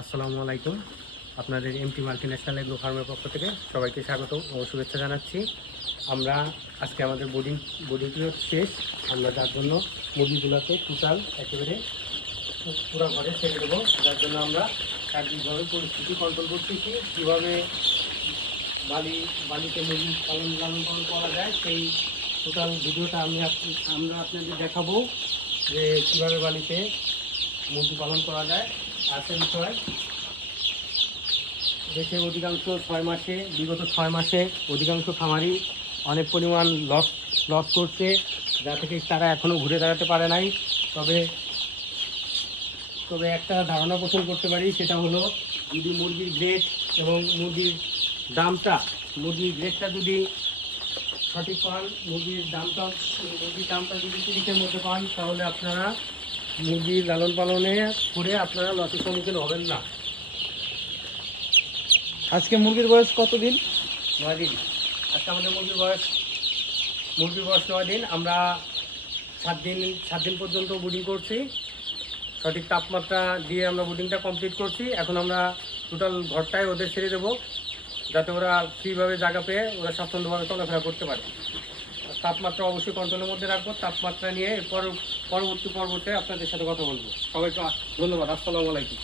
আসসালামু আলাইকুম। আপনাদের এমটি মাল্টিন্যাশনাল এগ্রো ফার্মের পক্ষ থেকে সবাইকে স্বাগত ও শুভেচ্ছা জানাচ্ছি। আমরা আজকে আমাদের বোর্ডিং পিরিয়ড শেষ। আমরা যার জন্য মুরগিগুলোকে টোটাল একেবারে পুরো ঘরে ছেড়ে দেবো, যার জন্য আমরা সার্বিকভাবে পরিস্থিতি কন্ট্রোল করতেছি। কীভাবে বালিতে মুরগি লালন পালন করা যায় সেই টোটাল ভিডিওটা আমরা আপনাদের দেখাবো যে কীভাবে বালিতে মুরগি পালন করা যায়। আর সে বিষয় দেশের অধিকাংশ বিগত 6 মাসে অধিকাংশ খামারি অনেক পরিমাণ লস করছে, যা থেকে তারা এখনও ঘুরে দাঁড়াতে পারে নাই। তবে একটা ধারণা পোষণ করতে পারি, সেটা হলো যদি মুরগির গ্রেড এবং মুরগির গ্রেডটা যদি সঠিক পান, মুরগির দামটা যদি 30-এর মধ্যে পান, তাহলে আপনারা মুরগির লালন পালনে করে আপনারা লসের সম্মুখীন হবেন না। আজকে মুরগির বয়স কতদিন? 9 দিন। আজকে আমাদের মুরগির বয়স 9 দিন। আমরা 7 দিন পর্যন্ত ব্রুডিং করছি। সঠিক তাপমাত্রা দিয়ে আমরা ব্রুডিংটা কমপ্লিট করছি। এখন আমরা টোটাল ঘরটায় ওদের ছেড়ে দেবো, যাতে ওরা ফ্রিভাবে জায়গা পেয়ে ওরা স্বাচ্ছন্দ্যভাবে চলাফেরা করতে পারে। তাপমাত্রা অবশ্যই কন্ট্রোলের মধ্যে রাখবো। তাপমাত্রা নিয়ে পরবর্তী পর্বতে আপনাদের সাথে কথা বলবো। সবাইকে ধন্যবাদ। আসসালামু আলাইকুম।